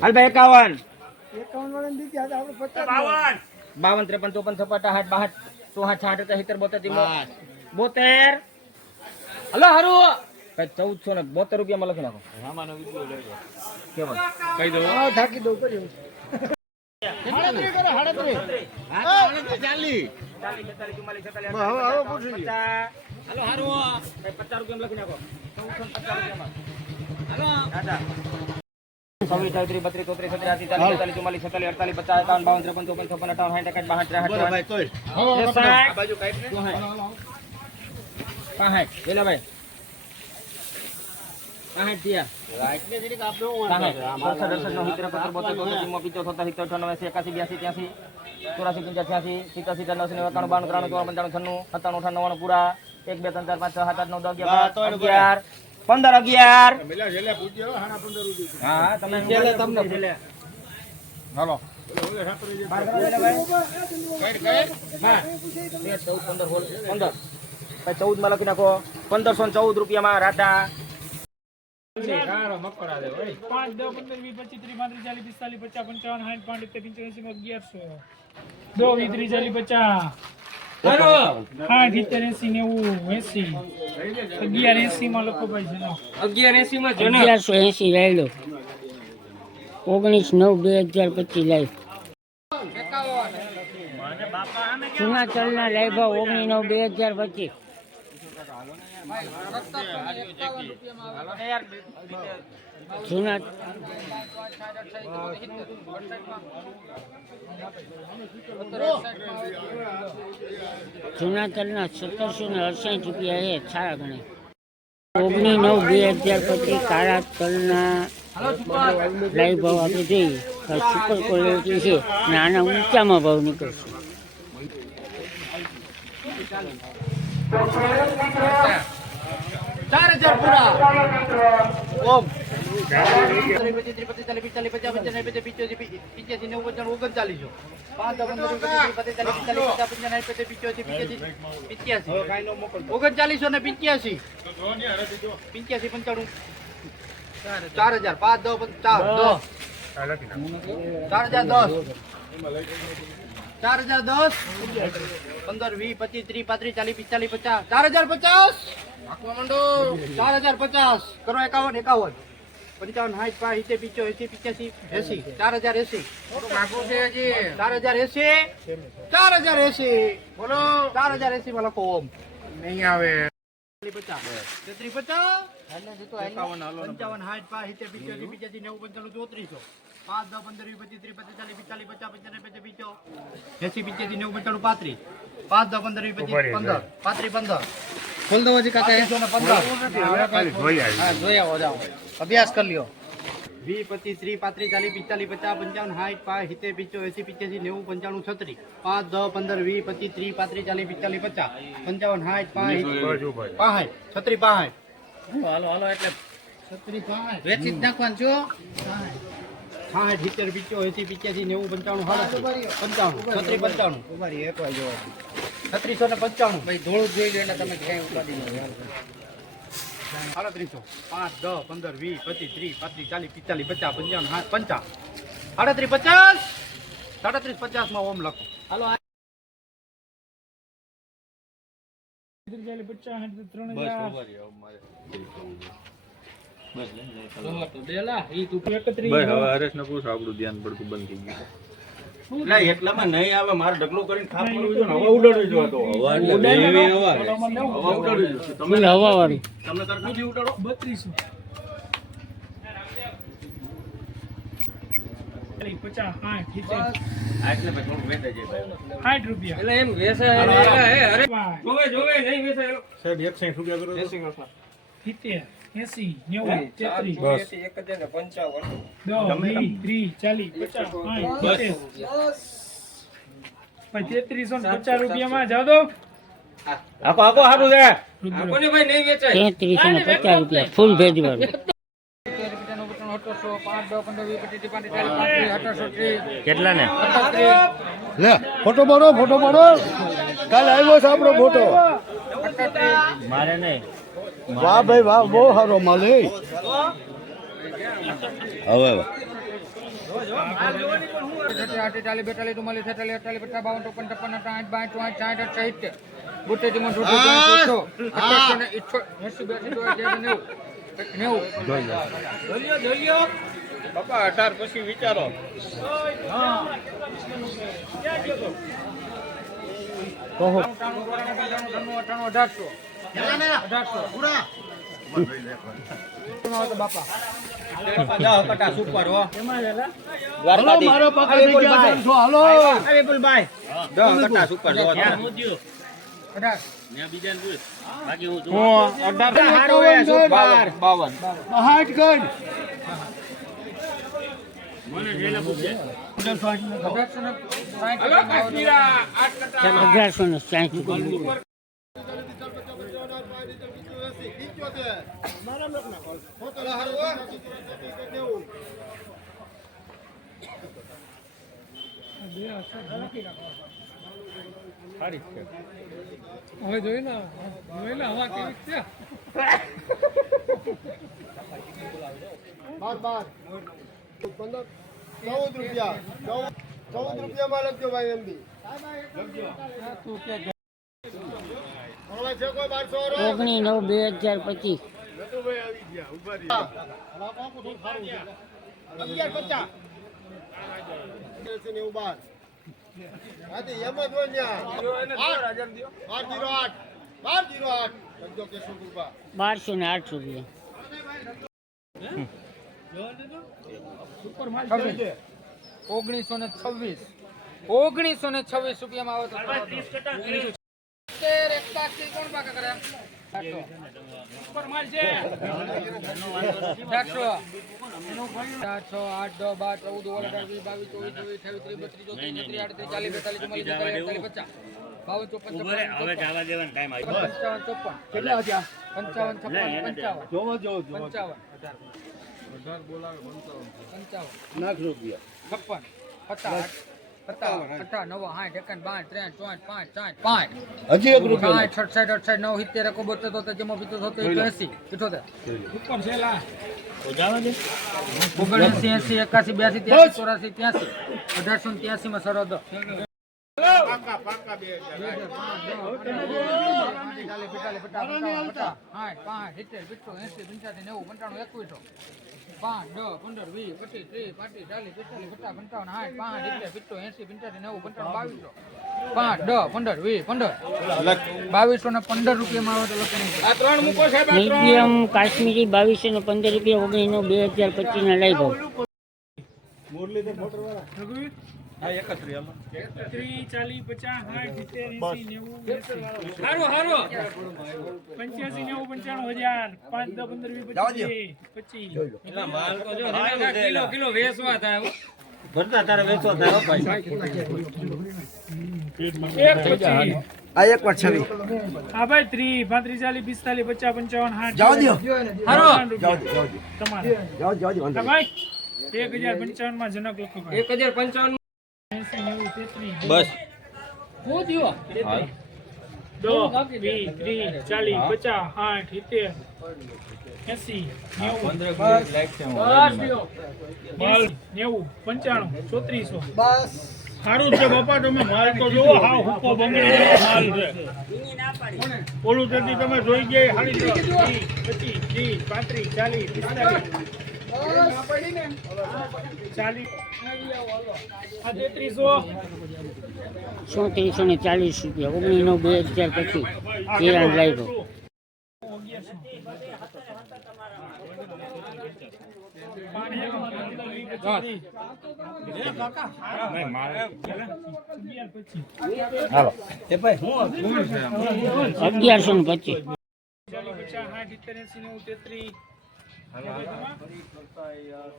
હાલ ભાઈ 51 52 53 54 56 58 62 63 64 65 72 હલો હારું કઈ 1472 રૂપિયામાં લખી નાખો કેવા કહી દો ઢાકી દઉં કર્યું હલો હારું 50 રૂપિયા લખી નાખો 1450 32 33 34 45 46 47 48 49 50 55 પૂરા 1 2 3 4 5 6 7 8 9 10 11 15 હા તમે તમને હાલો 14 માં લખી નાખો 1514 રૂપિયામાં રાટા 5 10 15 20 25 30 35 40 45 50 55 60 65 85 2 20 30 40 50 હાલો 60 70 80 90 80 1180 માં લખો ભાઈ છે 1180 માં જનો 1180 લઈ લો 19/9/2025 લાઈવ જૂના ચલના લાઈવ ભાવ 19/9/2025 જૂના જૂના તલના 1768 રૂપિયા છે સારા ગણે 19/9/2025 કાળા તલના લાઈવ ભાવ આપણે જોઈએ સુપર ક્વોલિટી છે અને આના ઊંચામાં ભાવ નીકળશે 4000 પૂરા ઓમ 4010 15 20 25 30 35 40 50 4050 કરો 51 55 60 85 80 4080 બોલો 4080 માં લખો ઓમ નહીં આવે 33 50 5 10 15 20 25 30 35 40 50 55 ખોલ દો જી કાકા 115 જોઈ આવો જાઓ અભ્યાસ કરી લ્યો 20 25 30 35 40 50 55 60 65 85 90 95 5 10 15 20 25 30 35 40 50 55 60 65 65 હાલો એટલે 65 વેચી જ નાખવાનું છો 60 70 85 90 95 95 ભાઈ ધોળું જોઈ લે એટલે તમે ક્યાંય ઉપાડી લો 3800 5 10 15 20 25 30 35 40 50 55 38 50 માં ઓમ લખો હાલો 30 એટલામાં નહીં આવે મારે ઢગલો કરીને ખાપ કરવું છે હવા ઉડાડવી જો તો હવા ઉડાડવી જો તમે હવા વાળી તમને તરફથી ઉડાડો 60 રૂપિયા એટલે એમ વેચાય જોવે નહીં વેચાય સાહેબ 61 રૂપિયા કરો 70 80 90 3350 રૂપિયામાં જાવ દો આકો હારું છે કોને ભાઈ નહીં વેચાય 3350 રૂપિયા ફૂલ ભેજ વાળું કેટલા ને લે ફોટો પાડો કાલે આવ્યો છે આપણો ફોટો મારે નહીં વાહ ભાઈ વાહ, બહુ સારો માલ હે. હવે બાપા 18 પછી વિચારો. હાલો, મારો પકડ થઈ ગયા છે. હાલો હાટ ગણ. 1160. હવે જોઈ લે હવા કેવી છે. 14 રૂપિયા 14 રૂપિયામાં લખજો ભાઈ એમ બી. 19/9/2025. 1208 રૂપિયા. ઓગણીસો ને 26 રૂપિયામાં આવે તો 81 કોણ પાકા કરે? ઉપર માલ છે 400 8 10 12 14 15 20 22 23 24 25 30 35 લાખ રૂપિયા 55 હજી 1 રૂપિયા 68 68 9 70 રકો 72 જમા 75 80 78 ઉપર છે લા 79 80 81 82 83 1883 માં સરહદ મીડિયમ કાશ્મીરી 2215 રૂપિયા. 19/9/2025 ના લઈ ભાવ. 31 40 50 60 70 80 85 90 95 1000 5 10 15 20 25 કિલો વેચવા થાય ભરતા તારે વેચવા થાય ભાઈ આ એક વાર છવી હા ભાઈ 30 35 40 45 50 55 60 જાવ દો હારો જાવ તમારે જાવ ભાઈ 1055 માં જનક લખો 1055 બસ હું દિયો 2 20 30 40 50 60 70 80 બસ સારું છે બાપા. તમે માલ તો જોવો હાવ હુકો બંગડી જેવો માલ છે. ઓલું તેથી તમે જોઈ ગયા હાડી 25 30 35 40 45 આ 3340 રૂપિયા. 19/9/2025 કિરણ લઈ ભાવ. હાલો એ ભાઈ હું 1125.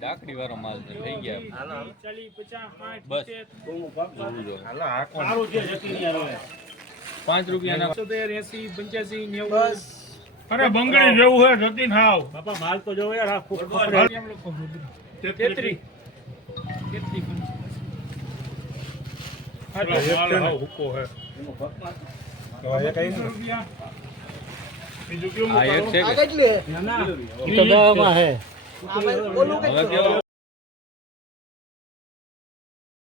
ડાકડી વાળો માલ છે થઈ ગયા બસ 5 રૂપિયા 85 અરે બંગડી જેવું હે જતીન હાવ બાપા માલ તો જોવો યાર આ 33 હુકો હે આ એક છે કે? ના ના હવે કેવો